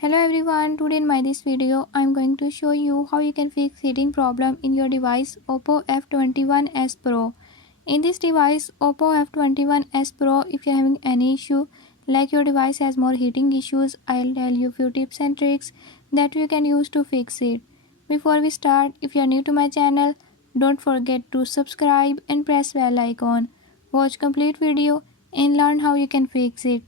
Hello everyone, today in my this video I am going to show you how you can fix heating problem in your device Oppo F21s Pro. In this device Oppo F21s Pro, if you are having any issue like your device has more heating issues, I'll tell you few tips and tricks that you can use to fix it. Before we start, if you are new to my channel, don't forget to subscribe and press bell icon. Watch complete video and learn how you can fix it.